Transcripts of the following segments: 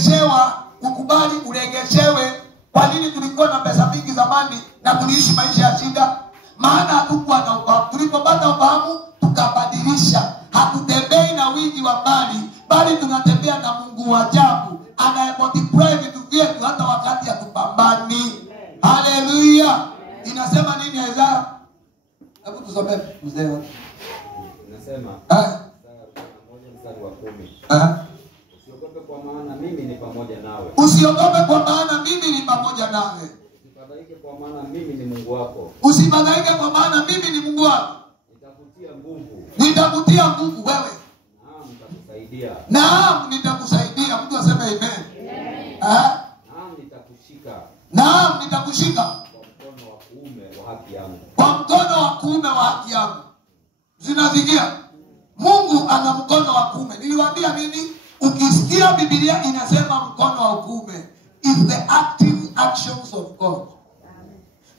kuregeshewa, ukubali uregeshewe. Kwa nini tulikuwa na pesa mingi zamani na tuliishi maisha ya shida? Maana hatukuwa na ufahamu. Tulipopata ufahamu tukabadilisha. Hatutembei na wingi wa mali, bali tunatembea na Mungu wa ajabu anayemultiply vitu vyetu hata wakati hatupambani. Haleluya. Inasema nini Isaya? Hebu tusome mzee. Inasema mstari wa 10. Usiogope kwa maana mimi ni pamoja nawe. Usiogope kwa maana mimi ni pamoja nawe. Usifadhaike kwa maana mimi ni Mungu wako. Usifadhaike kwa maana mimi ni Mungu wako. Nitakutia nguvu. Nitakutia nguvu wewe. Naam, nitakusaidia. Naam, nitakusaidia. Mtu aseme amen. Naam, nitakushika. Naam, nitakushika Kwa mkono wa kuume wa haki yangu. kwa mkono wa kuume wa haki yangu. Zinazigia. Mungu ana mkono wa kuume. Niliwaambia nini? Ukisikia Biblia inasema mkono wa kuume, is the active actions of God.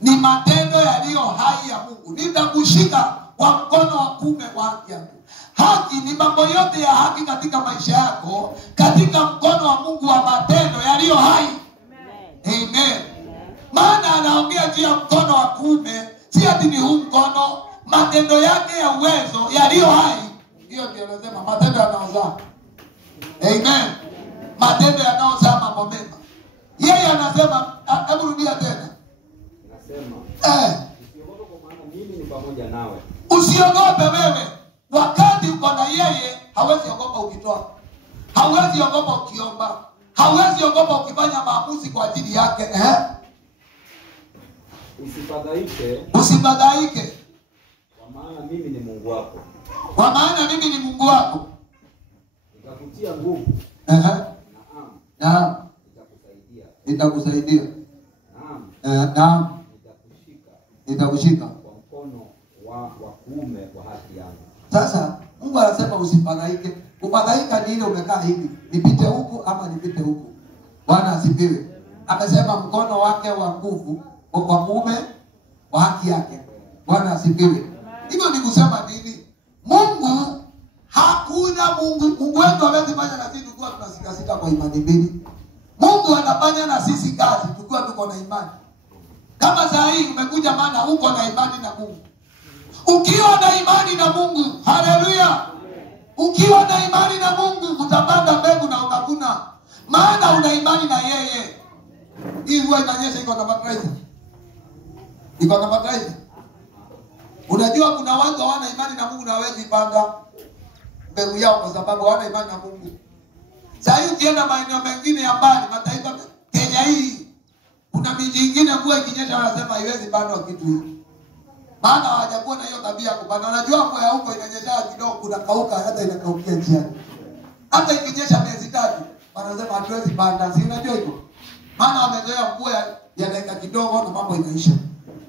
Ni matendo yaliyo hai ya Mungu. Nitakushika kwa mkono wa kuume wa haki yangu. Haki ni mambo yote ya haki katika maisha yako, katika mkono wa Mungu wa matendo yaliyo hai. Amen. Amen. Maana anaongea juu ya mkono wa kuume, si ati ni huu mkono, matendo yake ya uwezo yaliyo hai. Hiyo ndio anasema matendo yanayozaa. Amen. Matendo yanayozaa mambo mema. Yeye anasema, hebu rudia tena. Inasema, usiogope kwa maana mimi ni pamoja nawe. Usiogope wewe. Wakati uko na yeye, hawezi ogopa ukitoa. Hawezi ogopa ukiomba. Hawezi ogopa ukifanya maamuzi kwa ajili yake. Usifadhaike. Usifadhaike. Kwa maana mimi ni Mungu wako. Kwa maana mimi ni Mungu wako. Nitakutia nguvu. Naam. Nitakusaidia. Nitakusaidia. Naam. Naam. Nitakushika. Nitakushika kwa mkono wa kuume wa haki yangu. Sasa Mungu anasema usifadhaike. Kufadhaika ni ile umekaa hivi, nipite huku ama nipite huku. Bwana asifiwe. Amesema mkono wake wa nguvu kwa mume wa haki yake. Bwana asifiwe. Hivyo ni kusema nini? Mungu, hakuna Mungu wetu hawezi fanya na sisi tukiwa tunasika kwa imani mbili. Mungu anafanya na sisi kazi tukiwa tuko na imani. Kama saa hii umekuja maana uko na imani na Mungu. Ukiwa na imani na Mungu, haleluya. Ukiwa na imani na Mungu utapanda mbegu na utavuna. Maana una imani na yeye. Hii mvua inanyesha iko na matraiza. Iko na matraiza. Unajua kuna watu hawana imani na Mungu na hawezi panda mbegu yao kwa sababu hawana imani na Mungu. Sasa hivi ukienda maeneo mengine ya mbali, mataifa Kenya hii, kuna miji mingine mvua ikinyesha wanasema haiwezi pandwa kitu hiki. Maana hawajakuwa na hiyo tabia kupanda. Unajua mvua ya huko inanyesha kidogo kunakauka hata inakaukia njiani. Hata ikinyesha miezi 3, wanasema hatuwezi panda. Si unajua hivyo? Maana wamezoea mvua ya dakika kidogo na mambo inaisha.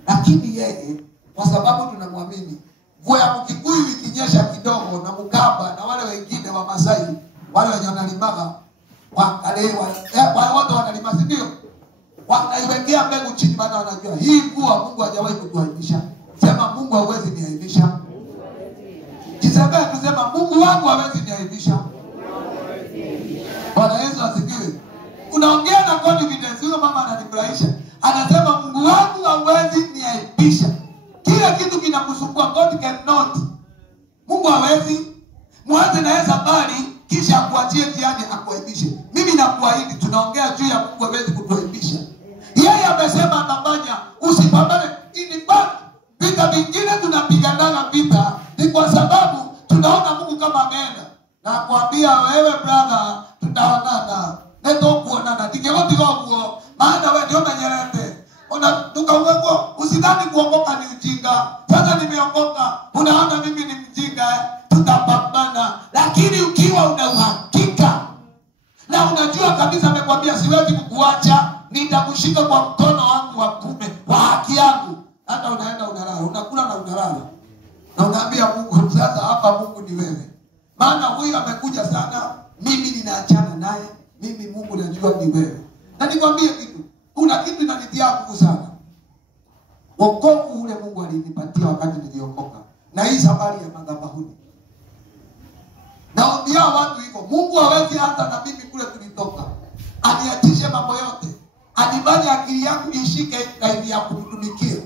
Lakini yeye kwa sababu tunamwamini, mvua ya Mkikuyu ikinyesha kidogo na Mkamba na wale wengine wa Masai, wale wenye wanalimaga wote wanalima, si ndio? Wanaiwekea mbegu chini, maana wanajua hii mvua Mungu hajawahi kutuaibisha. Sema Mungu hawezi niaibisha. Kisema tusema Mungu wangu hawezi niaibisha. Bwana Yesu asifiwe. Unaongea na confidence, huyo mama ananifurahisha. Anasema Mungu wangu hawezi niaibisha. Kila kitu kinakusumbua, God cannot. Mungu hawezi. Mwanze na yeye safari kisha akuachie njiani akuaibishe. Mimi nakuahidi tunaongea juu ya Mungu hawezi kutuaibisha. Yeye amesema atafanya, usipambane. In fact, vita vingine tunapigana vita ni kwa sababu tunaona Mungu kama ameenda. Na kuambia wewe brother, tutaonana. Neto kuonana. Tikegoti gogo. Maana wewe ndio umenyerete. Tukauko usidhani kuokoka ni ujinga. Sasa nimeokoka, unaona mimi ni mjinga, tutapambana. Lakini ukiwa una uhakika na unajua kabisa amekwambia siwezi kukuacha, nitakushika kwa mkono wangu wa kuume wa haki yangu. Hata unaenda unalala, unakula na unalala. Na unaambia Mungu sasa hapa Mungu ni wewe. Maana huyu amekuja sana, mimi ninaachana naye, mimi Mungu najua ni wewe. Na nikwambie kitu, kuna kitu inanitia nguvu sana. Wokovu ule Mungu alinipatia wakati niliokoka. Na hii safari ya madhabahuni. Naambia watu hivyo, Mungu hawezi hata na mimi kule tulitoka. aniatishe mambo yote, anibanye akili yangu ishike laini ya kumtumikia,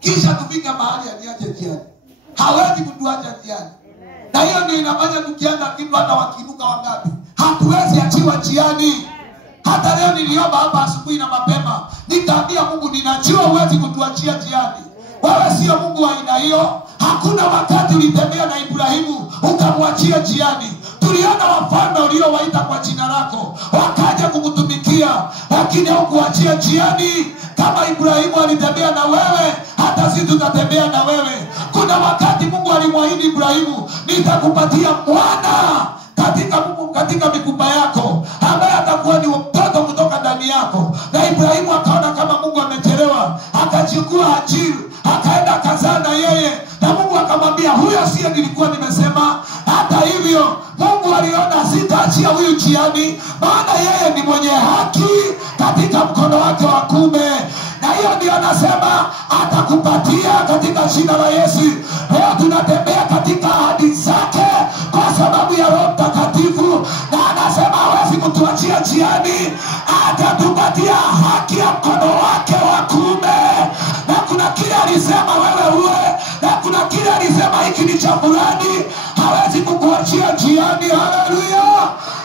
kisha tufike mahali aniache njiani. Hawezi kutuacha njiani. Na hiyo ndio inafanya tukianza kitu, hata wakiinuka wangapi, hatuwezi achiwa njiani. Hata leo niliomba hapa asubuhi na mapema, nitaambia Mungu, ninajua huwezi kutuachia njiani. Wewe sio Mungu wa aina hiyo. Hakuna wakati ulitembea na Ibrahimu ukamwachia njiani. Tuliona wafalme uliowaita kwa jina lako wakaja kukutumikia, lakini hukuachia njiani. Kama Ibrahimu alitembea na wewe, hata sisi tutatembea na wewe. Kuna wakati Mungu alimwahidi Ibrahimu, nitakupatia mwana katika mikupa yako, ambaye atakuwa ni mtoto kutoka ndani yako. Na Ibrahimu akaona kama Mungu amechelewa, akachukua Hajiri, akaenda kazaa na yeye. Na Mungu akamwambia, huyo siye nilikuwa nimesema. Hata hivyo Mungu aliona sitaachia huyu njiani, maana yeye ni mwenye haki katika mkono wake wa kuume. Na hiyo ndio anasema atakupatia katika jina la Yesu. Leo tunatembea katika ahadi zake kwa sababu ya Roho Mtakatifu, na anasema hawezi kutuachia njiani, atatupatia haki ya mkono wake wa kuume. Na kuna kile alisema wewe uwe, na kuna kile alisema hiki ni cha fulani, hawezi kukuachia njiani. Haleluya!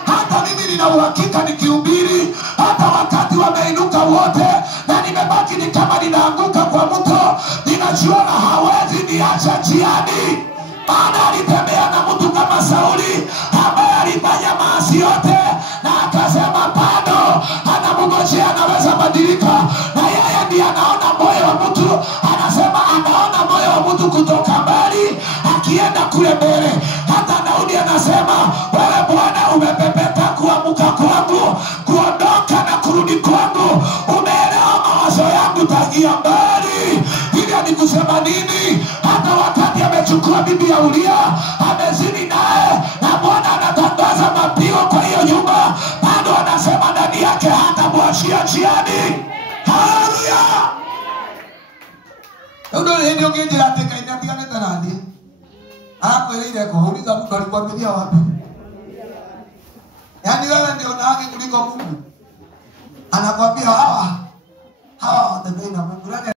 Hata mimi nina uhakika nikihubiri, hata wakati wameinuka wote na nimebaki ni kama ninaanguka kwa mto, ninajiona hawezi niacha njiani. Maana alitembea na mtu kama Sauli ambaye alifanya maasi yote, na akasema bado anamngojea, anaweza badilika. Na yeye ndiye anaona moyo wa mtu, anasema anaona moyo wa mtu kutoka mbali akienda kule mbele. Hata Daudi anasema, wewe Bwana umepepeta kuamuka kwangu, kuondoka na kurudi kwangu, umeelewa mawazo yangu tangia mbali. Hivyo ni kusema nini? Hata wakati amechukua bibi ya Uria, amezini naye, na Bwana anatangaza mapigo kwa hiyo nyumba, bado anasema ndani yake hatamwachia njiani. Haleluya! Ndio ndio ndio ateka inatigana tanani. Hapo ile kuuliza mtu alikwambia wapi? Yaani wewe ndio unaage kuliko Mungu. Anakwambia hawa watembea na Mungu.